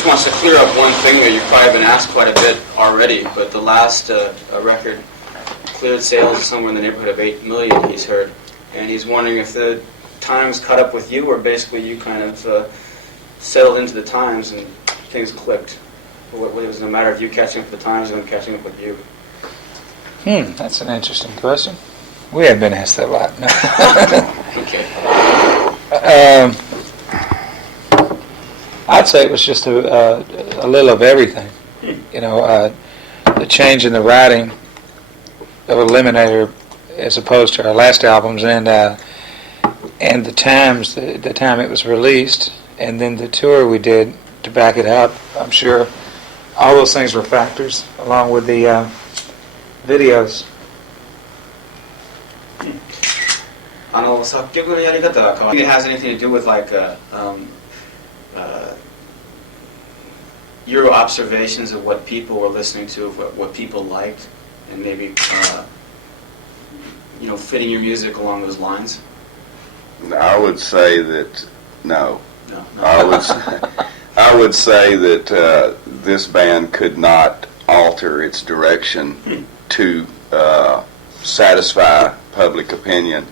just wants to clear up one thing there. You've probably been asked quite a bit already, but the last record cleared sales somewhere in the neighborhood of 8 million, he's heard. And he's wondering if the times caught up with you, or basically you kind of settled into the times and things clicked. Or it was a matter of you catching up with the times and them catching up with you. That's an interesting question. We haven't been asked that a lot. No. Okay. I'd say it was just a little of everything. You know, the change in the writing of Eliminator as opposed to our last albums, and the times, the time it was released, and then the tour we did to back it up. I'm sure all those things were factors, along with the videos. 作曲のやり方が変わる。It has anything to do with like your observations of what people were listening to, of what people liked, and maybe fitting your music along those lines? I would say that no. No. I would say that this band could not alter its direction to satisfy public opinion,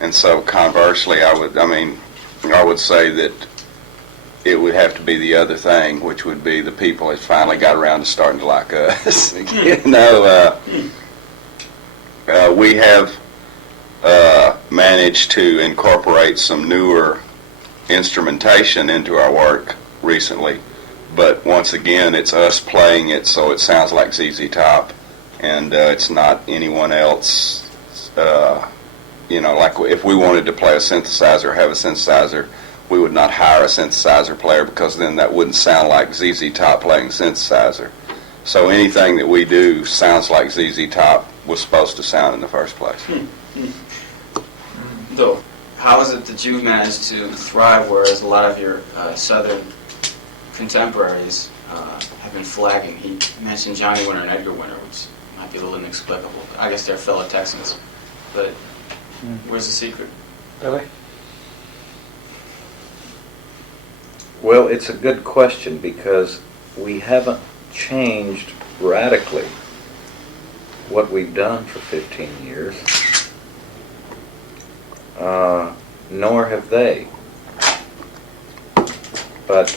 and so conversely, I would say that it would have to be the other thing, which would be the people that finally got around to starting to like us. We have managed to incorporate some newer instrumentation into our work recently, but once again, it's us playing it, so it sounds like ZZ Top, and it's not anyone else. Like if we wanted to play a synthesizer, have a synthesizer, we would not hire a synthesizer player, because then that wouldn't sound like ZZ Top playing synthesizer. So anything that we do sounds like ZZ Top was supposed to sound in the first place. Though, how is it that you've managed to thrive, whereas a lot of your southern contemporaries have been flagging? He mentioned Johnny Winter and Edgar Winter, which might be a little inexplicable. I guess they're fellow Texans, but where's the secret? Billy? Well, it's a good question, because we haven't changed radically what we've done for 15 years, nor have they. But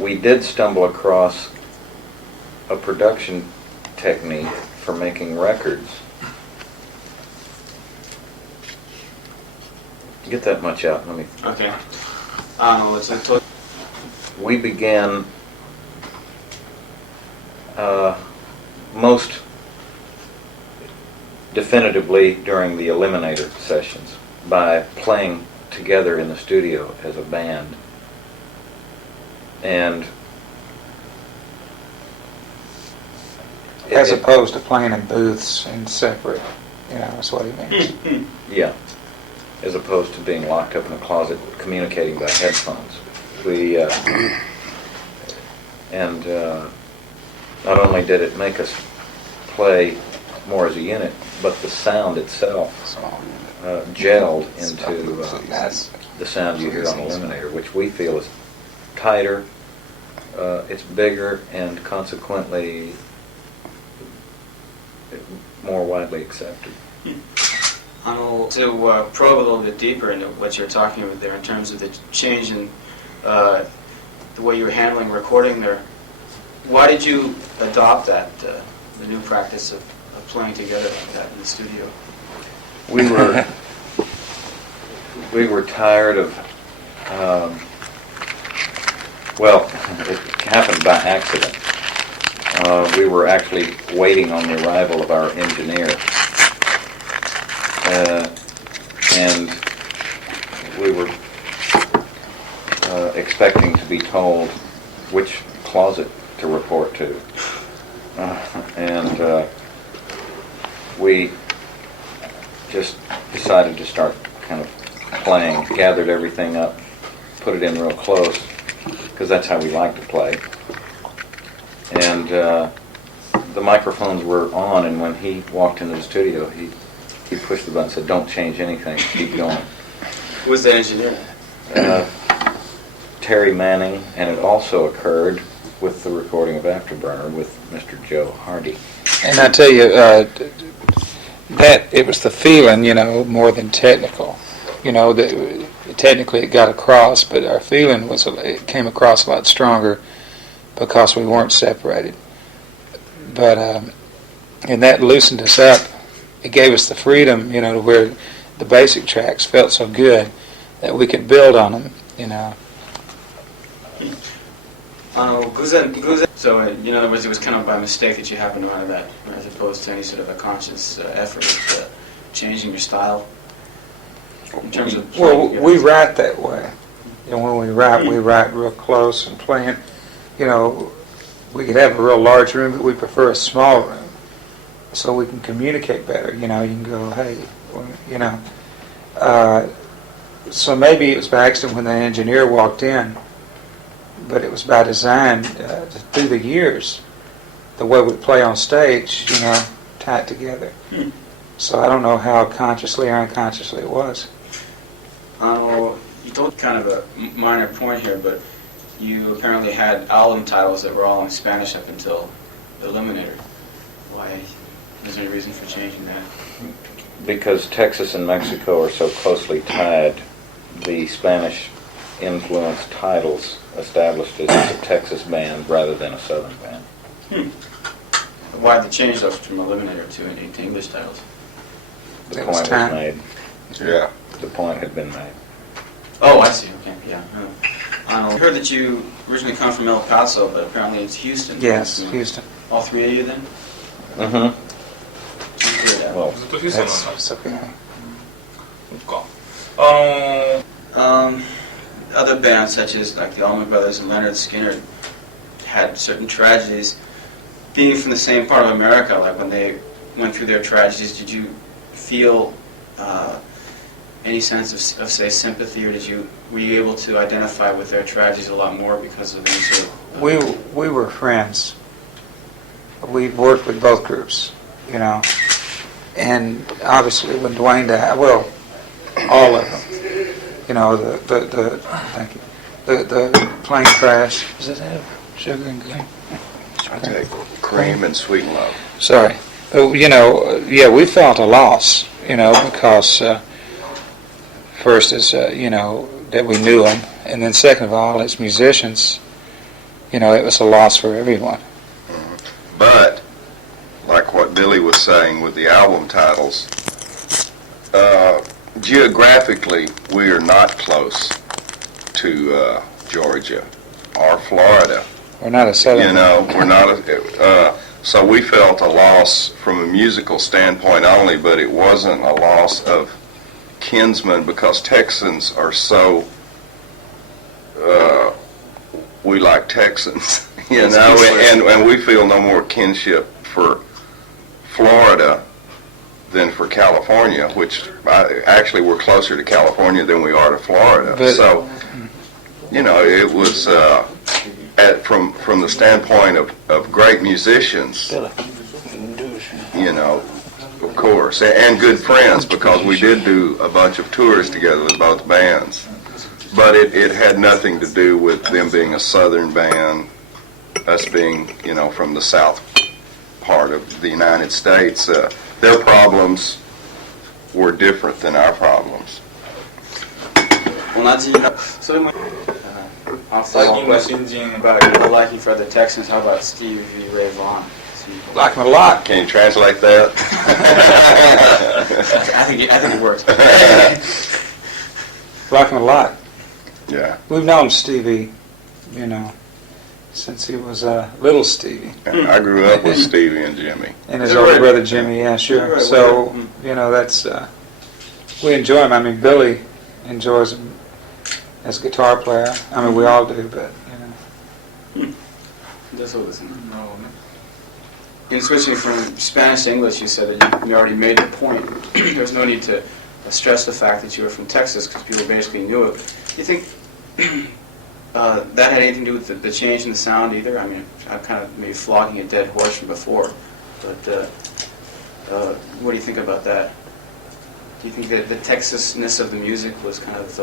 we did stumble across a production technique for making records. Get that much out. Let me. Okay. We began most definitively during the Eliminator sessions by playing together in the studio as a band, and As opposed to playing in booths and separate, that's what he means. Yeah, as opposed to being locked up in a closet communicating by headphones. We not only did it make us play more as a unit, but the sound itself gelled into the sound you hear on Eliminator, which we feel is tighter, it's bigger, and consequently more widely accepted. To probe a little bit deeper into what you're talking about there in terms of the change in the way you were handling recording there, why did you adopt that, the new practice of playing together like that in the studio? We were tired of, well, it happened by accident. We were actually waiting on the arrival of our engineer, and we were expecting to be told which closet to report to, and we just decided to start kind of playing, gathered everything up, put it in real close, because that's how we like to play. And the microphones were on, and when he walked into the studio, he pushed the button and said, "Don't change anything, keep going." Who was the engineer? Terry Manning, and it also occurred with the recording of Afterburner with Mr. Joe Hardy. And I tell you, that it was the feeling, more than technical. That technically it got across, but our feeling was it came across a lot stronger because we weren't separated. But and that loosened us up. It gave us the freedom, to where the basic tracks felt so good that we could build on them, So, in other words, it was kind of by mistake that you happened to run that, as opposed to any sort of a conscious effort at changing your style? In terms of Well, playing, we write that way. When we write real close and playing. We could have a real large room, but we prefer a small room so we can communicate better. You can go, hey, so maybe it was by accident when the engineer walked in, but it was by design through the years. The way we play on stage, tied together. So I don't know how consciously or unconsciously it was. You told kind of a minor point here, but you apparently had album titles that were all in Spanish up until Eliminator. Why? Is there any reason for changing that? Because Texas and Mexico are so closely tied, the Spanish-influenced titles established it as a Texas band rather than a Southern band. Why the change though from Eliminator to English titles? The It point was was time. made. Yeah. The point had been made. Oh, I see. Okay, yeah. I heard that you originally come from El Paso, but apparently it's Houston. Yes, Houston. All three of you then? Mm-hmm. Well, ずっとヒューストンなんだ。 That's okay. そっか。Other bands such as like the Allman Brothers and Leonard Skinner had certain tragedies. Being from the same part of America, like when they went through their tragedies, did you feel any sense of say sympathy, or were you able to identify with their tragedies a lot more because of any sort of? We were friends. We worked with both groups, and obviously when Dwayne died, well, all of them, the thank you, the plane crash. Does it have sugar and cream? I take cream and sweet love. Sorry, but we felt a loss, because first is that we knew him, and then second of all, as musicians, it was a loss for everyone. But, like what Billy was saying with the album titles, geographically, we are not close to Georgia or Florida. We're not a southern. We're not so we felt a loss from a musical standpoint only, but it wasn't a loss of kinsmen because Texans are so, we like Texans, and we feel no more kinship for Florida than for California, which actually we're closer to California than we are to Florida. But- So, it was from the standpoint of great musicians, of course, and good friends, because we did do a bunch of tours together with both bands. But it had nothing to do with them being a southern band, us being, from the south part of the United States. Their problems were different than our problems. 同じそれも最近の新人 about your liking for other Texans. How about Stevie Ray Vaughan? Like him a lot. Can you translate that? I think it works. Like him a lot. Yeah. We've known Stevie, since he was little Stevie, I grew up with Stevie and Jimmy. and his Is that older right? brother Jimmy. Yeah, sure. Right, So right. that's we enjoy him. I mean, Billy enjoys him as a guitar player. I mean, we all do, but That's what it's in switching from Spanish to English, you said that you already made the point. There's no need to stress the fact that you were from Texas because people basically knew it. Do you think that had anything to do with the change in the sound either? I mean, I'm kind of maybe flogging a dead horse from before, but what do you think about that? Do you think that the Texasness of the music was kind of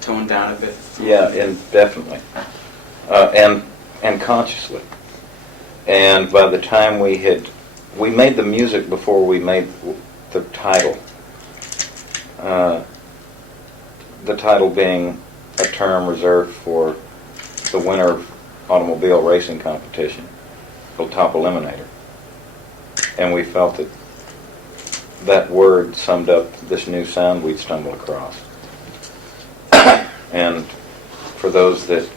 toned down a bit. Yeah, and definitely, and consciously. And by the time we made the music before we made the title. The title being a term reserved for the winter automobile racing competition, called Top Eliminator. And we felt that that word summed up this new sound we'd stumbled across. And for those that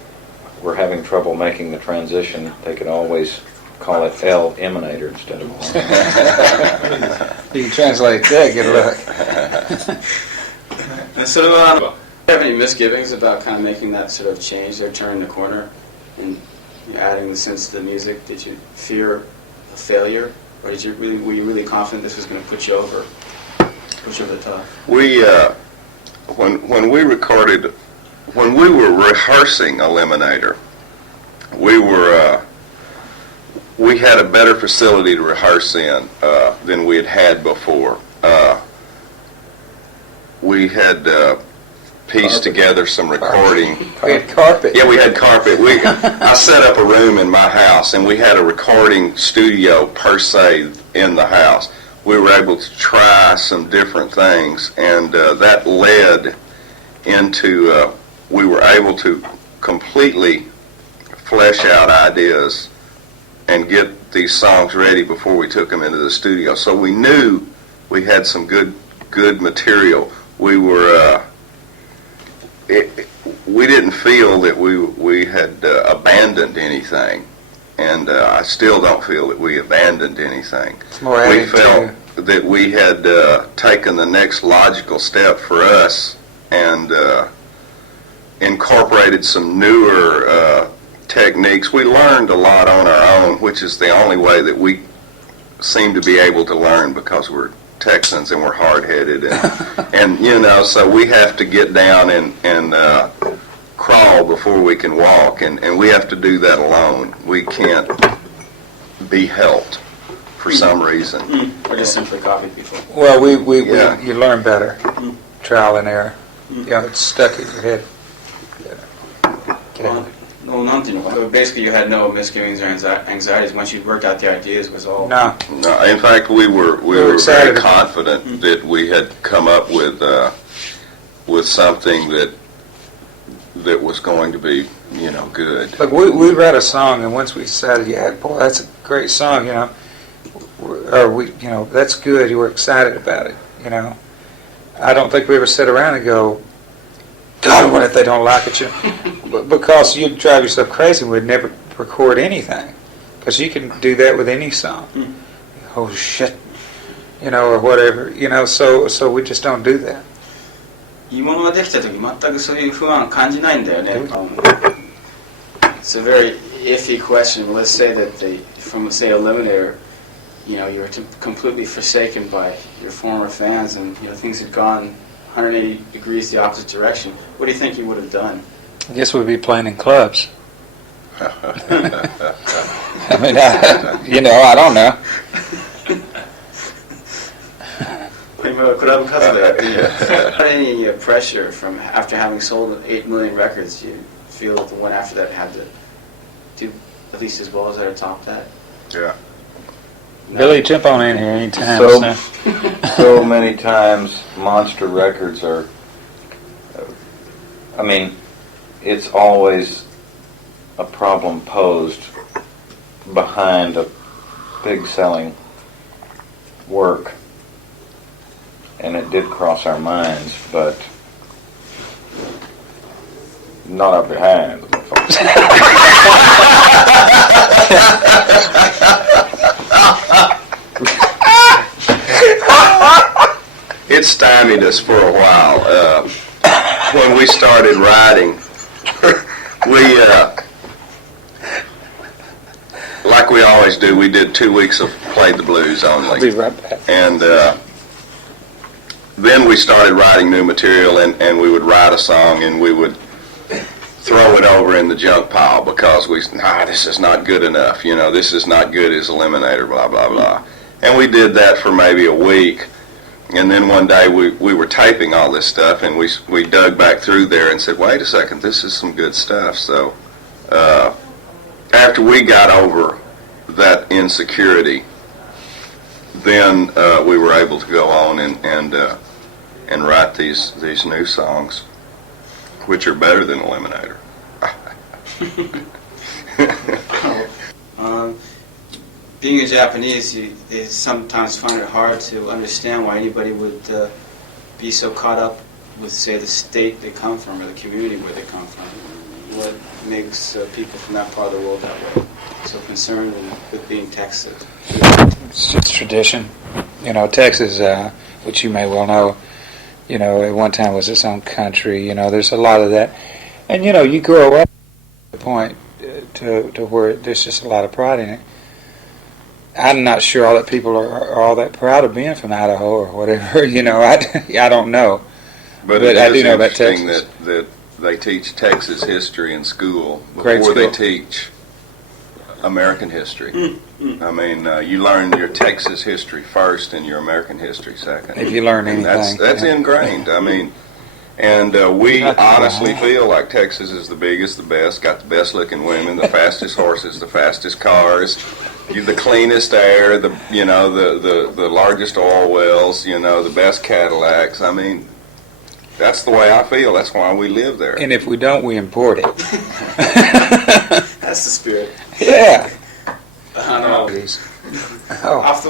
were having trouble making the transition, they could always call it L Emanator instead of one. You can translate that, get a look. それは Do you have any misgivings about kind of making that sort of change there, turning the corner, and adding the synths to the music? Did you fear a failure, or were you really confident this was going to put you over the top? We, when we recorded, when we were rehearsing Eliminator, we had a better facility to rehearse in than we had had before. We had pieced together some recording. We had carpet. Yeah, we had carpet. I set up a room in my house, and we had a recording studio per se in the house. We were able to try some different things, and that led into we were able to completely flesh out ideas and get these songs ready before we took them into the studio. So we knew we had some good material. We were we didn't feel that we had abandoned anything, and I still don't feel that we abandoned anything. It's more We added felt to, that we had taken the next logical step for us and incorporated some newer techniques. We learned a lot on our own, which is the only way that we seem to be able to learn, because we're Texans and we're hard-headed, and you know, so we have to get down and crawl before we can walk, and we have to do that alone. We can't be helped for some reason. Or just simply copied before? well, Yeah. you learn better. Trial and error. You know, it's stuck in your head. Get out. Well, nothing. Basically, you had no misgivings or anxieties once you worked out the ideas. It was all. No, No, in fact, we were very excited. confident that we had come up with something that was going to be, you know, good. look, we read a song, and once we decided, yeah, boy, that's a great song, you know, or you know, that's good. You were excited about it, you know. I don't think we ever sit around and go, God, what if they don't like it? You know? Because you'd drive yourself crazy. We'd never record anything, because you can do that with any song. Oh shit, you know, or whatever, you know. So we just don't do that. いいものができた時全くそういう不安感じないんだよね。It's a very iffy question. Let's say that from say Eliminator, you know, you were completely forsaken by your former fans, and you know things had gone 180 degrees the opposite direction. What do you think you would have done? I guess we'd be playing in clubs. I mean, you know, I don't know. 今はクラブ活動やっていいよ。Any pressure from after having sold 8 million records? You feel that the one after that had to do at least as well as that or top that? Yeah. Billy, jump on in here anytime. So- son. So many times monster records are, I mean, it's always a problem posed behind a big selling work, and it did cross our minds, but not our behinds. It stymied us for a while. When we started writing, we, like we always do, we did 2 weeks of Play the Blues I'll only. be right back. And then we started writing new material, and we would write a song, and we would throw it over in the junk pile because this is not good enough. You know, this is not good as Eliminator, blah, blah, blah. And we did that for maybe a week. And then one day we were taping all this stuff, and we dug back through there and said, wait a second, this is some good stuff. So after we got over that insecurity, then we were able to go on and write these new songs, which are better than Eliminator. Being a Japanese, they sometimes find it hard to understand why anybody would be so caught up with, say, the state they come from or the community where they come from. What makes people from that part of the world that way so concerned with being Texas? It's just tradition. You know, Texas, which you may well know, you know, at one time was its own country. You know, there's a lot of that. And, you know, you grow up to the point to where there's just a lot of pride in it. I'm not sure all that people are all that proud of being from Idaho or whatever. You know, I don't know. But I it do is know about interesting Texas. that they teach Texas history in school Great before they school. teach American history. I mean, you learn your Texas history first and your American history second. If you learn And anything. that's yeah. ingrained. I mean, and we That's honestly right. feel like Texas is the biggest, the best, got the best looking women, the fastest horses, the fastest cars, the cleanest air, the largest oil wells, the best Cadillacs. I mean, that's the way I feel. That's why we live there. And if we don't, we import it. That's the spirit. Yeah. Oh. Off the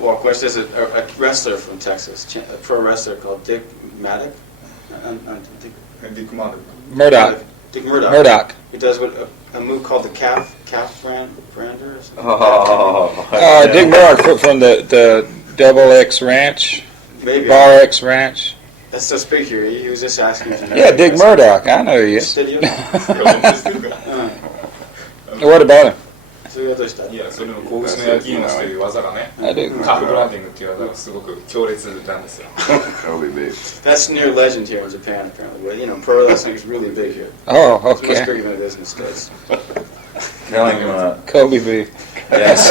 wall question. There's a wrestler from Texas, a pro wrestler called Dick Maddock. Dick Murdoch. Murdoch. Dick Murdoch. Murdoch. He does a move called the calf brander or something. Oh, Dick Murdoch from the Double X Ranch, Maybe. Bar X Ranch. That's so speak here. He was just asking if you know. Yeah, Dick Murdoch. I know you. Did you? い What about him? そういうことした。や、それの拳の焼き印という技がね、 I do. カーフブランディングっていう技がすごく強烈なんですよ。 Kobe Big. That's near legend here in Japan, apparently. Well, pro wrestling is really big here. Oh, It's much okay. bigger than it is in the States. tell him, Kobe B. yes,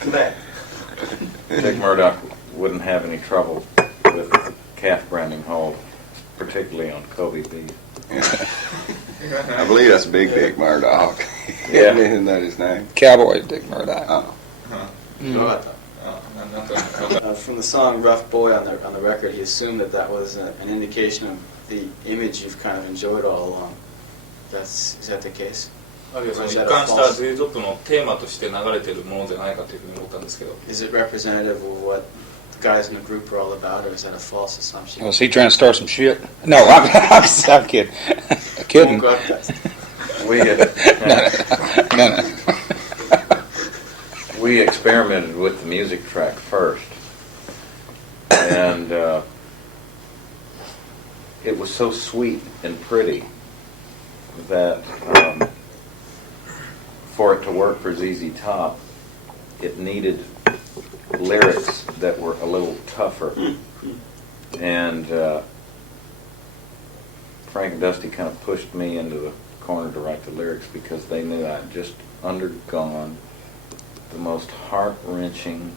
Today. Dick Murdoch wouldn't have any trouble with calf branding hold, particularly on Kobe beef. I believe that's Big Dick Murdoch. Yeah. Isn't that his name? Cowboy Dick Murdoch. Oh. From the song "Rough Boy" on the record, he assumed that was an indication of the image you've kind of enjoyed all along. Is that the case? あるいはその一貫したズイドップのテーマとして流れてるものじゃないかというふうに思ったんですけど。 Is it representative of what the guys in the group are all about, or is that a false assumption? Was he trying to start some shit? No, I'm kidding. Kidding. Won't go up that. We No. we experimented with the music track first, and it was so sweet and pretty that for it to work for ZZ Top, it needed lyrics that were a little tougher. And Frank and Dusty kind of pushed me into the corner to write the lyrics because they knew I'd just undergone the most heart-wrenching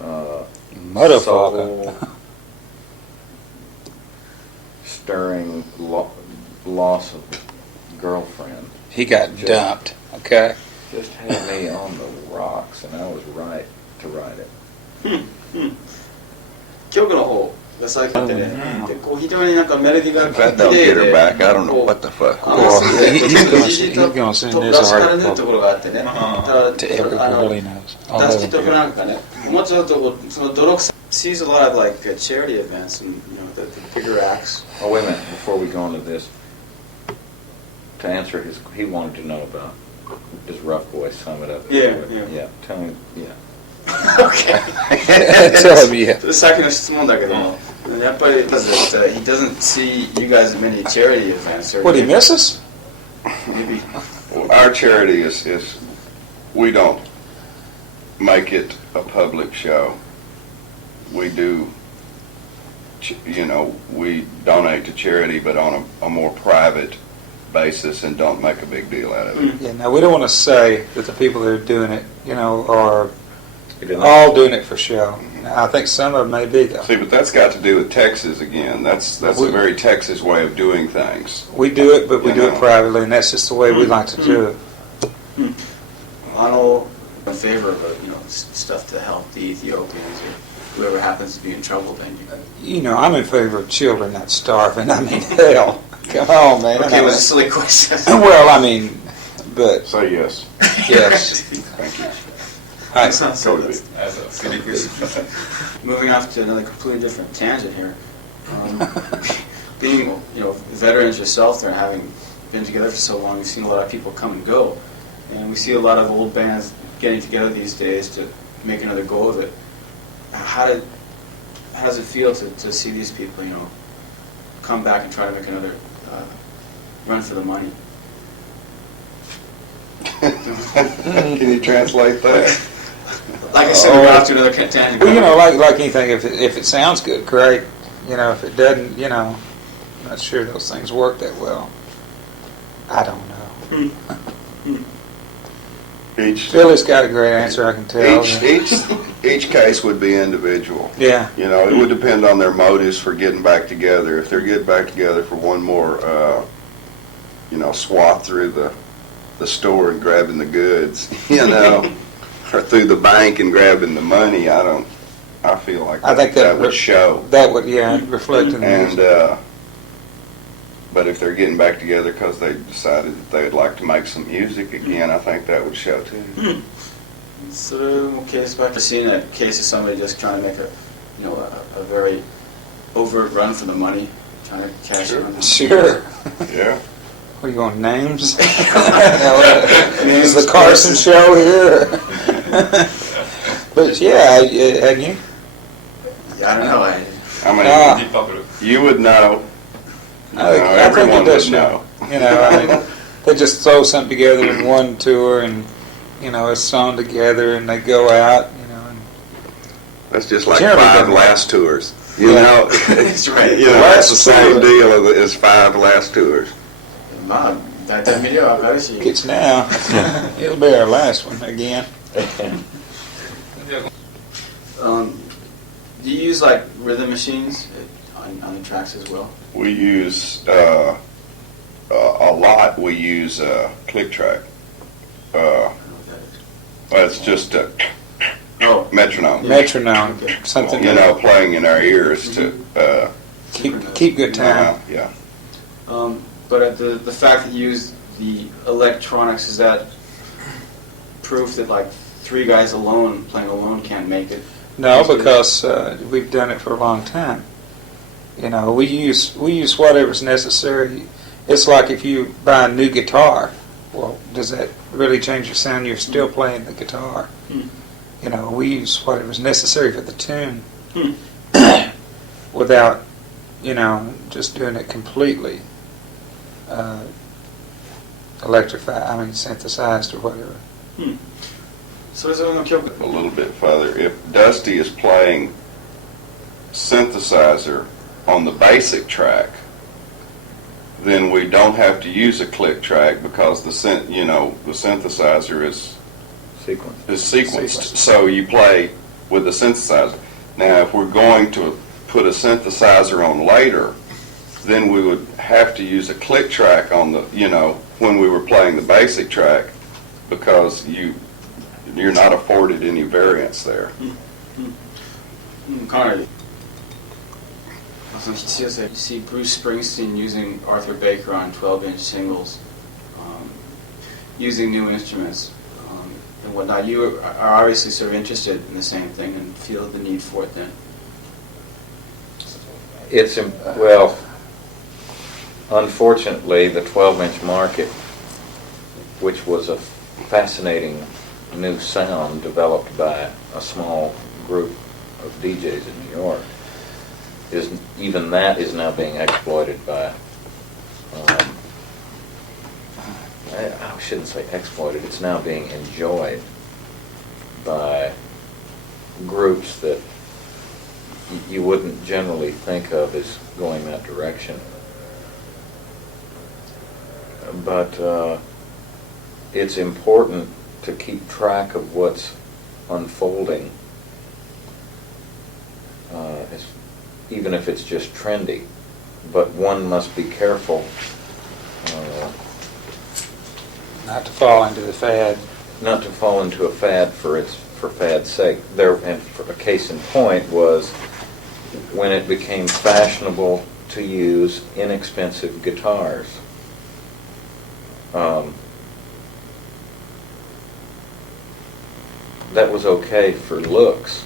Motherfucker. soul-stirring loss of girlfriend. He got dumped. Okay. Just had me on the rocks, and I was right to write it. 曲の方が最近ってね、でこう非常になんかメロディーが If that don't get her back, I don't know こう what the fuck. Well, he's gonna send と this らしからぬ article ところがあってね、 to every girl he knows. All ダ over スティと the フランクがね、もうちょっとこうその泥臭 sees a lot of like charity events and the bigger acts. Oh, wait a minute, before we go into this, to answer he wanted to know about his Rough Boy, sum it up. Yeah. Tell him, yeah. Okay. Tell him, yeah. さっきの質問だけども、やっぱり he doesn't see you guys in many charity events. Or What, he miss us? Maybe. Well, our charity is we don't make it a public show. We do, we donate to charity, but on a more private basis and don't make a big deal out of it. Yeah, now we don't want to say that the people that are doing it, are You didn't- all doing it for show. I think some of them may be, though. See, but that's got to do with Texas again. That's a We- very Texas way of doing things. We do it, but we do You it know. privately, and that's just the way we like to do it. I'm all in favor of stuff to help the Ethiopians or whoever happens to be in trouble. Then You know, I'm in favor of children not starving. I mean, hell, come on, man. okay, it was a silly question. Well, I mean, but Say yes. yes. Thank you. All right. Go to it. That's a silly question. Moving off to another completely different tangent here. Being, veterans yourself, there, having been together for so long, we've seen a lot of people come and go, and we see a lot of old bands getting together these days to make another go of it. How does it feel to see these people, come back and try to make another run for the money? Can you translate that? Like I said, we're off to another tangent. Well, like anything, if it sounds good, great. If it doesn't, I'm not sure those things work that well. I don't know. Each Philly's got a great answer, I can tell. each case would be individual. Yeah. It would depend on their motives for getting back together. If they're getting back together for one more, swath through the store and grabbing the goods, or through the bank and grabbing the money, I feel like I think that would show. That would, reflect in the And music. but if they're getting back together because they decided that they'd like to make some music again, I think that would show too. So, case back to seeing a case of somebody just trying to make a very overt run for the money, trying to cash in on the Sure. Yeah. What are you going, names? Is the Carson show here? But yeah, hadn't you? Yeah, I don't know. I mean, Deep Purple. you would know. I think Everyone it does would show. know. They just throw something together in one tour, and it's sewn together, and they go out, and That's just like Jeremy 5 did last tours. That's right. That's the same deal as 5 last tours. That video, I've got to see. gets now. It'll be our last one again. Do you use like rhythm machines on the tracks as well? We use a lot. We use click track. I don't know what that is. It's just a Oh, metronome. Metronome, Okay. something Playing in our ears to. keep good time. Yeah. but the fact that you use the electronics, is that proof that like 3 guys alone playing alone can't make it? No, because we've done it for a long time. We use whatever's necessary. It's like if you buy a new guitar. Well, does that really change your sound? You're still playing the guitar. We use whatever's necessary for the tune without, just doing it completely synthesized or whatever. So there's a A little bit further. If Dusty is playing synthesizer on the basic track, then we don't have to use a click track because the synthesizer is Sequence. sequenced. So you play with the synthesizer. Now, if we're going to put a synthesizer on later, then we would have to use a click track on the, when we were playing the basic track, because you're not afforded any variance there. Connor, you see Bruce Springsteen using Arthur Baker on 12-inch singles, using new instruments and whatnot. You are obviously sort of interested in the same thing and feel the need for it then. Unfortunately, the 12-inch market, which was a fascinating new sound developed by a small group of DJs in New York, even that is now being exploited by, I shouldn't say exploited, it's now being enjoyed by groups that you wouldn't generally think of as going that direction. But it's important to keep track of what's unfolding, even if it's just trendy. But one must be careful Not to fall into the fad. not to fall into a fad for fad's sake. There, and for a case in point was when it became fashionable to use inexpensive guitars. That was okay for looks,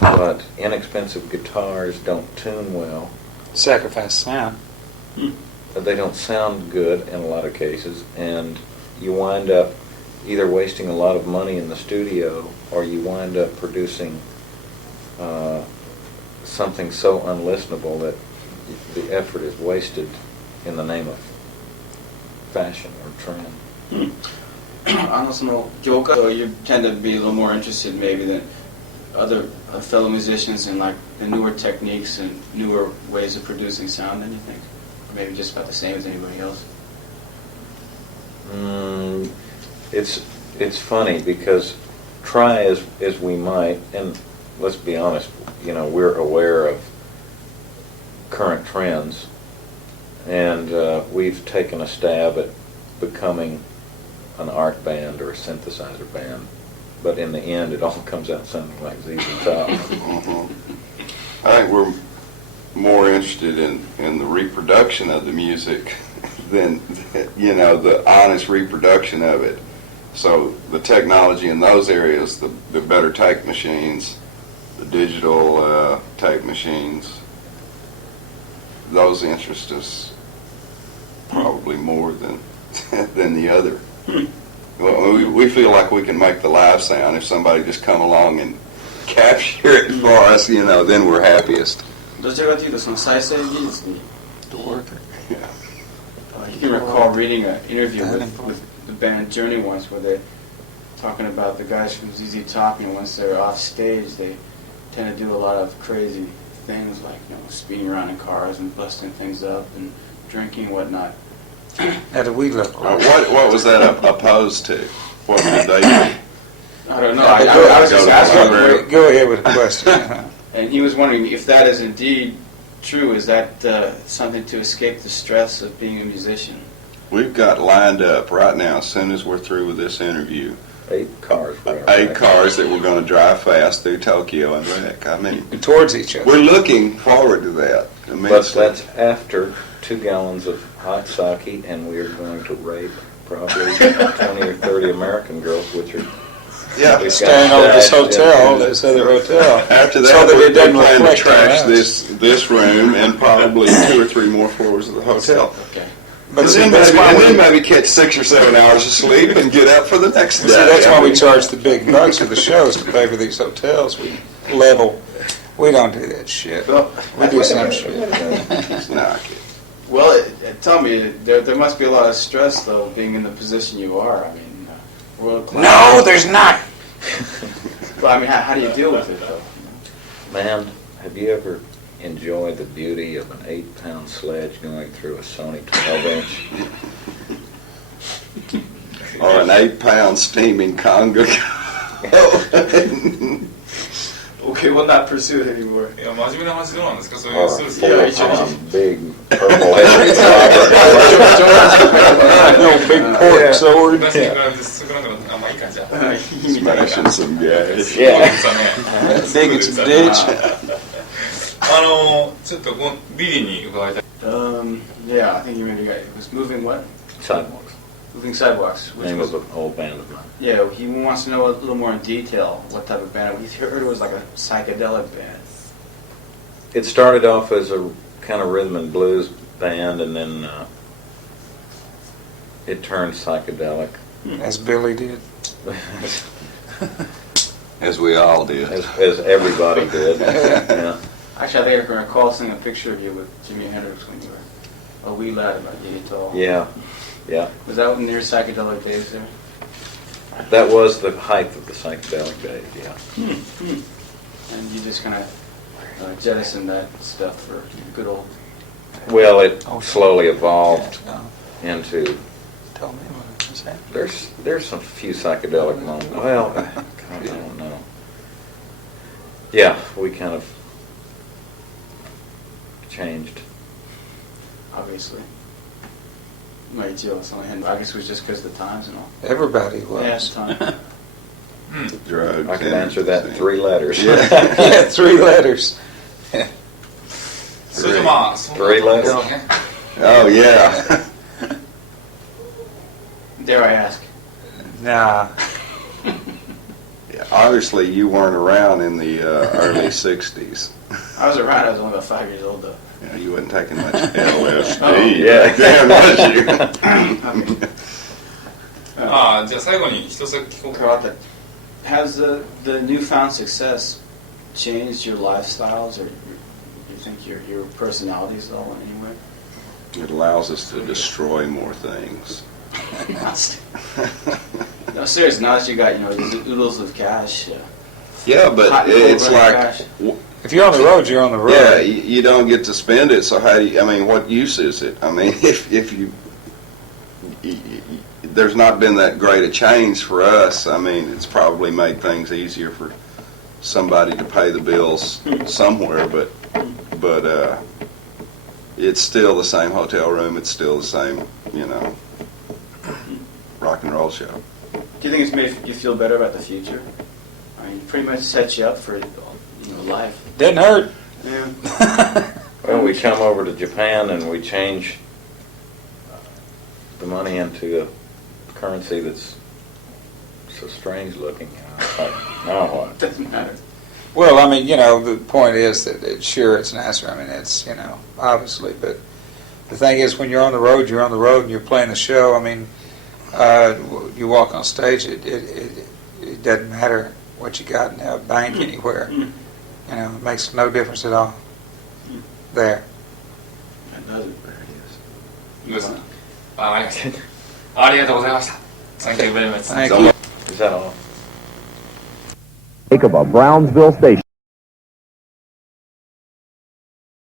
but inexpensive guitars don't tune well. Sacrifice sound. They don't sound good in a lot of cases, and you wind up either wasting a lot of money in the studio, or you wind up producing something so unlistenable that the effort is wasted in the name of fashion or trend. その業界 so you tend to be a little more interested maybe than other fellow musicians in like the newer techniques and newer ways of producing sound than you think? Or maybe just about the same as anybody else? It's funny because try as we might, and let's be honest, we're aware of current trends, and we've taken a stab at becoming an art band or a synthesizer band, but in the end it all comes out sounding like ZZ Top. I think we're more interested in the reproduction of the music than, the honest reproduction of it. So the technology in those areas, the better tape machines, the digital tape machines, those interest us probably more than the other. Well, we feel like we can make the live sound. If somebody just come along and capture it for us, then we're happiest. どちらかというとその再生技術に Yeah. You can recall reading an interview with the band Journey once where they're talking about the guys from ZZ Top, once they're off stage, they tend to do a lot of crazy things like, speeding around in cars and busting things up and drinking and whatnot. How do we look? What was that opposed to? What did they do? I don't know. I was just asking. Go ahead with the question. And he was wondering if that is indeed true. Is that something to escape the stress of being a musician? We've got lined up right now, as soon as we're through with this interview, 8 cars. 8 cars that we're going to drive fast through Tokyo and wreck. I mean, Towards each other. we're looking forward to that But immensely. that's after 2 gallons of hot sake, and we are going to rape probably 20 or 30 American girls, which are Yeah. we've got Staying over this stashed hotel, in- this other hotel. After So that, that we it doesn't plan to reflect on trash us. this room and probably 2 or 3 more floors of the hotel. Okay. But And see, then, that's maybe, why and then we, maybe catch 6 or 7 hours of sleep and get up for the next day. see, that's why we charge the big bucks for the shows to pay for these hotels. We level. We don't do that shit. Well, We do some shit. Nah, well, tell me, there must be a lot of stress, though, being in the position you are. I mean, world class. No, there's not. Well, I mean, how do you deal with it, though? Man, have you ever enjoyed the beauty of an 8-pound sledge going through a Sony 12-inch? or an 8-pound steaming conga. Okay, we'll not pursue it anymore. いや、真面目な話どうなんですか？そういう Or ス a ーツ。いや、一応 4-pound big purple-headed No big pork sword. 話に比べて少なくなった。あ、まあいいかじゃあ。 Smashing some gas. そうで Yeah. したね。 Digging some ditch. ちょっとこのビリーに伺いたい。 Yeah, I think you meant a guy. It was moving what? Sidewalks. Moving Sidewalks. Which Name was, of an old band of mine. yeah, he wants to know a little more in detail what type of band. He heard it was like a psychedelic band. It started off as a kind of rhythm and blues band, and then it turned psychedelic. As Billy did. As we all did. as everybody did. Yeah. Actually, I think I recall seeing a picture of you with Jimi Hendrix when you were a wee lad, about yay tall. Yeah. Yeah. Was that in your psychedelic days there? That was the height of the psychedelic days, yeah. And you just kind of jettisoned that stuff for good old. Well, it slowly evolved No, into tell me what it There's some few psychedelic moments. Well, I don't know. Yeah, we kind of changed. Obviously. まあ一応その辺 obviously was just because of the times and all. Everybody Yeah, was. at the time. Drugs. I can answer that in 3 letters. Yeah. Yeah, 3 letters. それでまあそんな Three とこ letters. ですよね Oh, yeah. Dare I ask? Nah. Yeah, obviously, you weren't around in the early 60s. I was around, I was only about 5 years old though. You know, you wasn't taking much LSD Oh, yeah. back then, was you? ああじゃあ最後に一つだけ聞こうか Karate. Has the newfound success changed your lifestyles or you think your personalities at all in any way? It allows us to destroy more things. No, seriously, now that you got, these oodles of cash. Yeah, but hot it's cold like, cash. If you're on the road, you're on the road. yeah, you don't get to spend it, so how do you, I mean, what use is it? I mean, if you, there's not been that great a change for us. I mean, it's probably made things easier for somebody to pay the bills somewhere, but it's still the same hotel room. It's still the same, rock and roll show. Do you think it's made you feel better about the future? I mean, pretty much sets you up for life. Didn't hurt. Yeah. Well, we come over to Japan and we change the money into a currency that's so strange looking. It's like, now what? Doesn't matter. Well, I mean, the point is that sure, it's nicer. I mean, it's, obviously, but the thing is, when you're on the road and you're playing a show. I mean, you walk on stage, it doesn't matter what you got in a bank anywhere. It makes no difference at all. There. It doesn't. いいですかありがとうございました Thank you very much Thank you. Is that all? Lake of a Brownsville station.